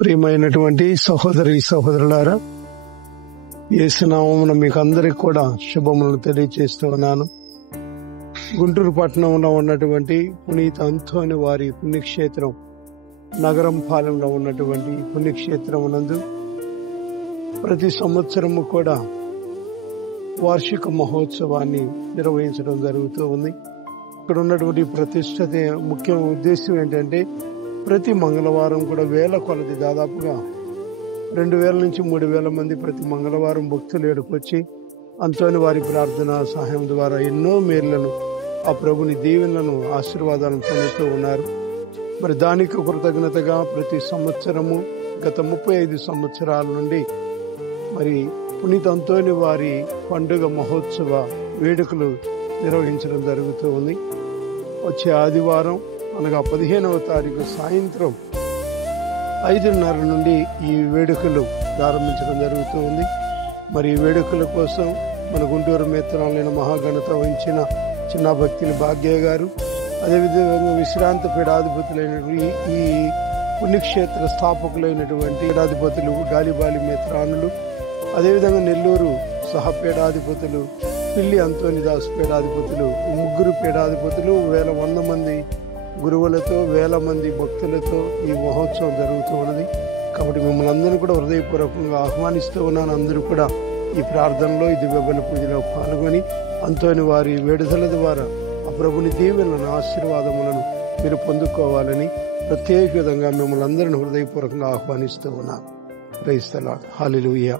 ప్రియమైనటువంటి సహోదరులారా, యేసు నామమున మీకు అందరికి కూడా శుభములను తెలియజేస్తూ ఉన్నాను. గుంటూరు పట్టణంలో ఉన్నటువంటి పునీత అంతోని వారి పుణ్యక్షేత్రం నగరం పాలెంలో ఉన్నటువంటి పుణ్యక్షేత్రం నందు ప్రతి సంవత్సరము కూడా వార్షిక మహోత్సవాన్ని నిర్వహించడం జరుగుతూ ఉంది. ఇక్కడ ఉన్నటువంటి ప్రతిష్ఠత ముఖ్య ఉద్దేశం ఏంటంటే, ప్రతి మంగళవారం కూడా వేల కొలది దాదాపుగా 2000 నుంచి 3000 మంది ప్రతి మంగళవారం భక్తులు ఏడుకొచ్చి అంతోని వారి ప్రార్థన సహాయం ద్వారా ఎన్నో మేళ్లను, ఆ ప్రభుని దీవెనలను, ఆశీర్వాదాలను పొందుతూ ఉన్నారు. మరి దానికి కృతజ్ఞతగా ప్రతి సంవత్సరము గత 35 సంవత్సరాల నుండి మరి పునీత అంతోని వారి పండుగ మహోత్సవ వేడుకలు నిర్వహించడం జరుగుతూ ఉంది. వచ్చే ఆదివారం అనగా 15వ తారీఖు సాయంత్రం 5:30 నుండి ఈ వేడుకలు ప్రారంభించడం జరుగుతూ ఉంది. మరి ఈ వేడుకల కోసం మన గుంటూరు మేత్రాలైన మహాఘనత వహించిన చిన్న భక్తిని భాగ్య గారు, అదేవిధంగా విశ్రాంత పీఠాధిపతులైనటువంటి ఈ పుణ్యక్షేత్ర స్థాపకులైనటువంటి పీఠాధిపతులు గాలిబాలి మేత్రానులు, అదేవిధంగా నెల్లూరు సహపీఠాధిపతులు పిల్లి అంతోనిదాస్ పీఠాధిపతులు, ముగ్గురు పీఠాధిపతులు, 100 మంది గురువులతో, 1000 మంది భక్తులతో ఈ మహోత్సవం జరుగుతూ ఉన్నది. కాబట్టి మిమ్మల్ని అందరినీ కూడా హృదయపూర్వకంగా ఆహ్వానిస్తూ ఉన్నాను. అందరూ కూడా ఈ ప్రార్థనలో, ఈ దివ్య బలి పూజలో పాల్గొని అంతోని వారి వేడుదల ద్వారా ఆ ప్రభుని దీవెనలను, ఆశీర్వాదములను మీరు పొందుకోవాలని ప్రత్యేక విధంగా మిమ్మల్ని అందరిని హృదయపూర్వకంగా ఆహ్వానిస్తూ ఉన్నాను. Praise the Lord. హల్లెలూయా.